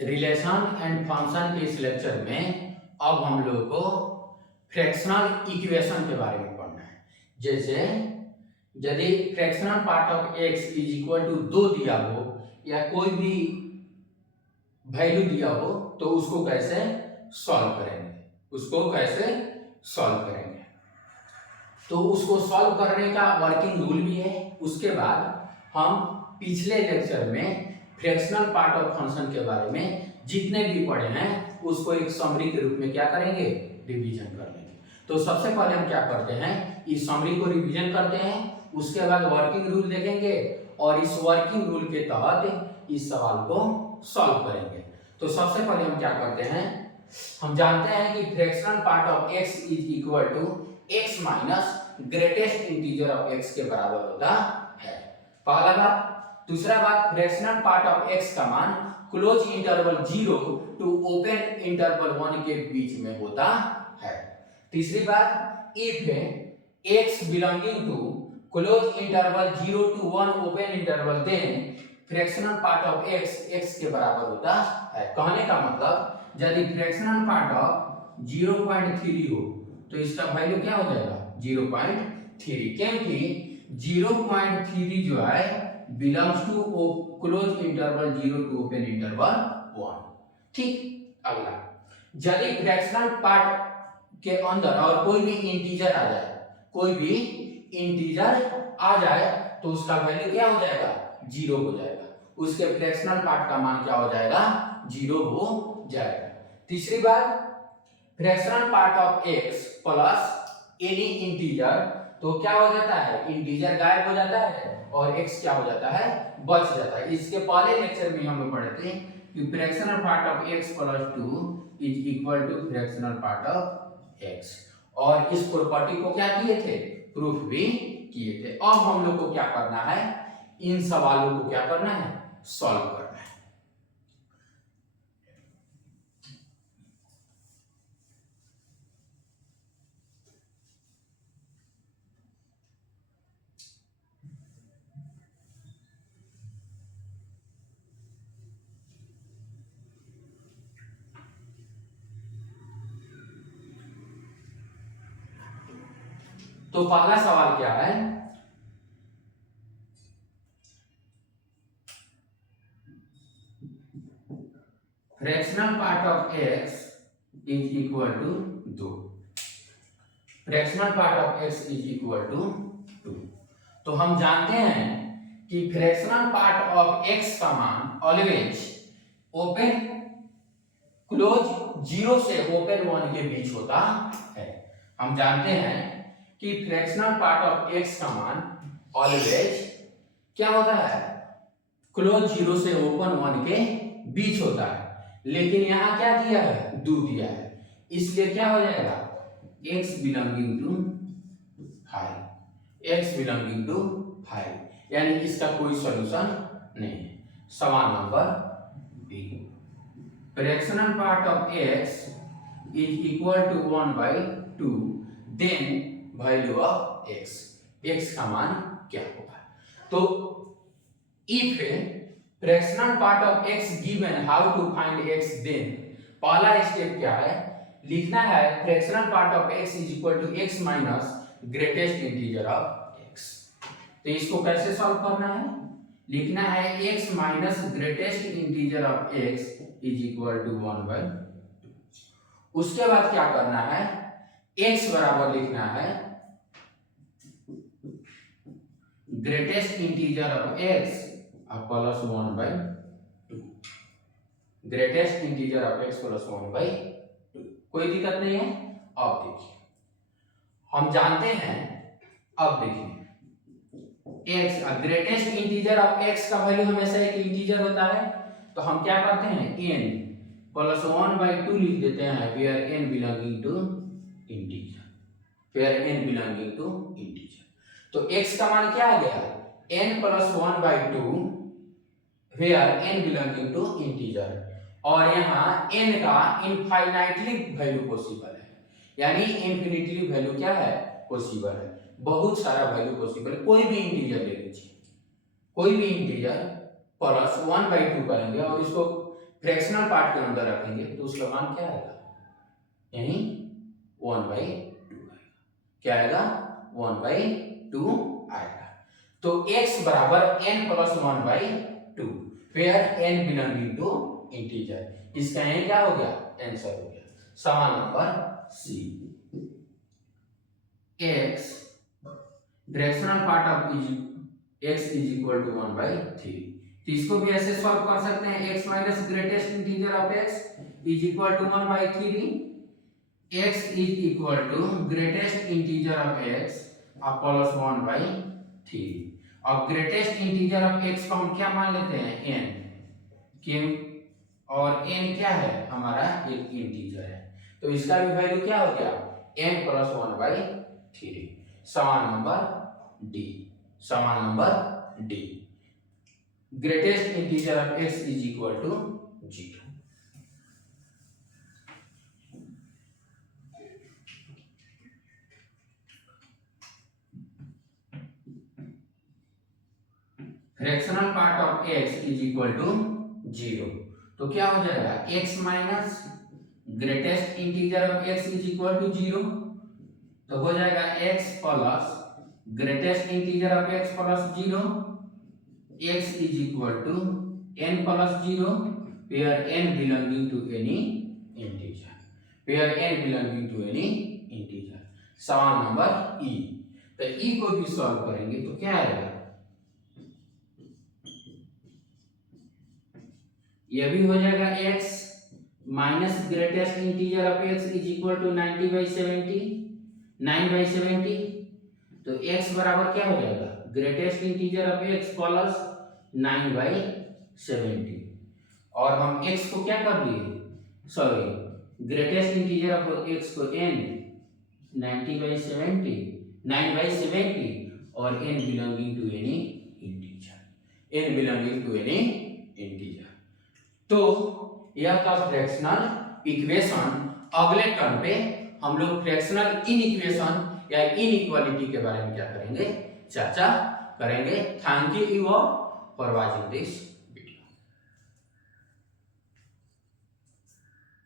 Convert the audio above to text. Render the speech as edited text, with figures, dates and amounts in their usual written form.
Relation and function के इस lecture में अब हम लोग को फ्रैक्शनल इक्वेशन के बारे में पढ़ना है। जैसे यदि fractional part of x is equal to 2 दिया हो या कोई भी वैल्यू दिया हो तो उसको कैसे सॉल्व करेंगे तो उसको सॉल्व करने का वर्किंग रूल भी है। उसके बाद हम पिछले लेक्चर में फ्रैक्शनल पार्ट ऑफ फंक्शन के बारे में जितने भी पढ़े हैं उसको एक समरी के रूप में क्या करेंगे, रिवीजन कर लेंगे। तो सबसे पहले हम क्या करते हैं, इस समरी को रिवीजन करते हैं, उसके बाद वर्किंग रूल देखेंगे और इस वर्किंग रूल के तहत इस सवाल को सॉल्व करेंगे। तो सबसे पहले हम क्या करते हैं, हम जानते हैं कि fractional part of x is equal to x minus greatest integer of x के बराबर होता है, पहला बात। दूसरा बात, फ्रैक्शनल पार्ट ऑफ x का मान close interval 0 to open interval 1 के बीच में होता है। तीसरी बात, if x belonging to close interval 0 to 1 open interval then fractional part of x के बराबर होता है। कहने का मतलब यदि फ्रैक्शनल पार्ट ऑफ 0.3 हो तो इसका वैल्यू क्या हो जाएगा, 0.3, क्योंकि 0.3 जो है belongs to close interval 0 to open interval 1। ठीक, अगला, यदि फ्रैक्शनल पार्ट के अंदर और कोई भी इंटीजर आ जाए तो उसका वैल्यू क्या हो जाएगा, 0 हो जाएगा। उसके फ्रैक्शनल पार्ट का मान क्या हो जाएगा, 0 हो जाएगा। तीसरी बात, fractional part of x plus any integer, तो क्या हो जाता है, इंटीजर गायब हो जाता है और x क्या हो जाता है, बच जाता है। इसके पहले लेक्चर में हम पढ़े थे कि fractional part of x plus 2 is equal to fractional part of x, और इस प्रॉपर्टी को क्या किए थे, प्रूफ भी किए थे। अब हम लोग को क्या करना है, इन सवालों को क्या करना है, सॉल्व करना है। तो पहला सवाल क्या है, fractional part of x is equal to 2। Fractional part of x is equal to 2। तो हम जानते हैं कि फ्रैक्शनल पार्ट ऑफ x का मान ऑलवेज ओपन क्लोज 0 से ओपन 1 के बीच होता है। हम जानते हैं कि फ्रैक्शनल पार्ट ऑफ x का मान ऑलवेज क्या होता है, क्लोज 0 से ओपन 1 के बीच होता है। लेकिन यहां क्या दिया है, 2 दिया है, इसलिए क्या हो जाएगा, x बिलोंगिंग टू 5, यानी इसका कोई सॉल्यूशन नहीं है। सवाल number B, fractional part of x is equal to 1/2 then value of x का मान क्या होगा। तो if fractional part of x given, how to find x, then पहला स्टेप क्या है, लिखना है fractional part of x is equal to x minus greatest integer of x। तो इसको कैसे सॉल्व करना है, लिखना है x minus greatest integer of x is equal to 1/2। उसके बाद क्या करना है, x बराबर लिखना है greatest integer of x plus 1/2, greatest integer of x plus 1/2। कोई दिक्कत नहीं है। अब देखिए, हम जानते हैं, अब देखिए x greatest integer of x का वैल्यू हमेशा एक इंटीजर होता है, तो हम क्या करते हैं, n प्लस 1/2 लिख देते हैं, where n belonging to integer. तो x का मान क्या आ गया, n plus 1/2 where n belonging to integer, और यहाँ n का इनफाइनाइटली वैल्यू पॉसिबल है, यानी इन्फिनिटली वैल्यू क्या है, पॉसिबल है, बहुत सारा वैल्यू पॉसिबल है। कोई भी इंटीजर ले लीजिए, कोई भी इंटीजर प्लस 1/2 करेंगे और इसको फ्रैक्शनल पार्ट के अंदर रखेंगे तो उसका मान क्या आएगा, यानी 1/2 आएगा। क्या आएगा, 1/2 आएगा। तो x बराबर n plus 1/2 where n belonging to integer. इसका n क्या हो गया, आंसर हो गया। सवाल number C, x fractional part of x is equal to 1/3। तो इसको भी ऐसे सॉल्व कर सकते हैं, x minus greatest integer of x is equal to 1/3, x is equal to greatest integer of x plus 1/3। और ग्रेटेस्ट इंटीजर ऑफ x को हम क्या मान लेते हैं, n, क्यों, और n क्या है, हमारा एक इंटीजर है, तो इसका भी वैल्यू क्या हो गया, n प्लस 1/3। सवाल नंबर डी, सवाल number D, greatest integer of x is equal to 0। Fractional part of x is equal to 0, तो क्या हो जाएगा, x minus greatest integer of x is equal to 0, तो हो जाएगा x plus greatest integer of x plus 0, x is equal to n plus 0 where n belonging to any integer, where n belonging to any integer. सवाल number ई, तो ई को भी solve करेंगे तो क्या आएगा, यह भी हो जाएगा x minus greatest integer of x is equal to 90/70, 9/70, तो x बराबर क्या हो जाएगा, greatest integer of x plus 9/70, और हम x को क्या कर दिए, sorry greatest integer of x को n 90/70, 9/70 और n belonging to any integer, n belonging to any integer. तो यह था फ्रैक्शनल इक्वेशन। अगले टर्म पे हम लोग फ्रैक्शनल इनइक्वेशन या इनइक्वालिटी के बारे में क्या करेंगे, चर्चा करेंगे। Thank you for watching this.